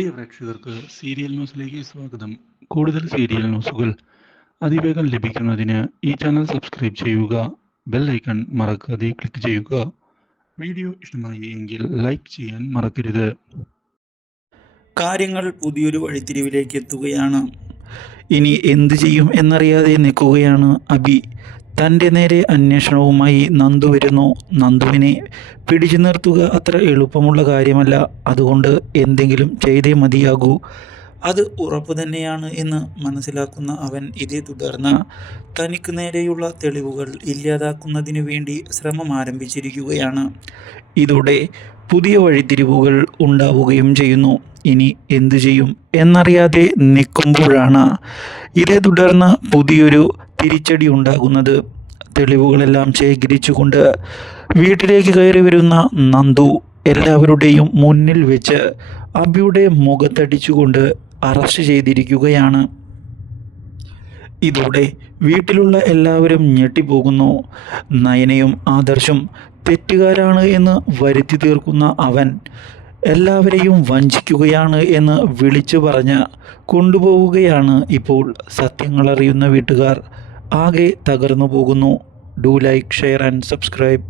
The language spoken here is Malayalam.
പ്രിയ പ്രേക്ഷകർക്ക് സീരിയൽ ന്യൂസിലേക്ക് സ്വാഗതം. കൂടുതൽ സീരിയൽ ന്യൂസുകൾ അതിവേഗം ലഭിക്കുന്നതിന് ഈ ചാനൽ സബ്സ്ക്രൈബ് ചെയ്യുക ബെൽ ഐക്കൺ മറക്കാതെ ക്ലിക്ക് ചെയ്യുക. വീഡിയോ ഇഷ്ടമായി എങ്കിൽ ലൈക്ക് ചെയ്യാൻ മറക്കരുത്. കാര്യങ്ങൾ പുതിയൊരു വഴിത്തിരിവിലേക്ക് എത്തുകയാണ്. ഇനി എന്തു ചെയ്യും എന്നറിയാതെ നിൽക്കുകയാണ് അബി. തന്റെ നേരെ അന്വേഷണവുമായി നന്ദു വരുന്നു. നന്ദുവിനെ പിടിച്ചു നിർത്തുക അത്ര എളുപ്പമുള്ള കാര്യമല്ല. അതുകൊണ്ട് എന്തെങ്കിലും ചെയ്തേ മതിയാകൂ. അത് ഉറപ്പു തന്നെയാണ് എന്ന് മനസ്സിലാക്കുന്ന അവൻ ഇതേ തുടർന്ന് തനിക്ക് നേരെയുള്ള തെളിവുകൾ ഇല്ലാതാക്കുന്നതിന് വേണ്ടി ശ്രമം ആരംഭിച്ചിരിക്കുകയാണ്. ഇതോടെ പുതിയ വഴിത്തിരിവുകൾ ഉണ്ടാവുകയും ചെയ്യുന്നു. ഇനി എന്തു ചെയ്യും എന്നറിയാതെ നിൽക്കുമ്പോഴാണ് ഇതേ തുടർന്ന് പുതിയൊരു തിരിച്ചടി ഉണ്ടാകുന്നത് തെളിവുകളെല്ലാം ശേഖരിച്ചുകൊണ്ട് വീട്ടിലേക്ക് കയറി വരുന്ന നന്ദു എല്ലാവരുടെയും മുന്നിൽ വെച്ച് അബിയുടെ മുഖത്തടിച്ചുകൊണ്ട് അറസ്റ്റ് ചെയ്തിരിക്കുകയാണ്. ഇതോടെ വീട്ടിലുള്ള എല്ലാവരും ഞെട്ടിപ്പോകുന്നു. നയനയും ആദർശും തെറ്റുകാരാണ് എന്ന് വരുത്തി തീർക്കുന്ന അവൻ എല്ലാവരെയും വഞ്ചിക്കുകയാണ് എന്ന് വിളിച്ചു പറഞ്ഞ് കൊണ്ടുപോവുകയാണ് ഇപ്പോൾ സത്യങ്ങളറിയുന്ന വീട്ടുകാർ. ആകെ തകർന്നു പോകുന്നു do like share and subscribe.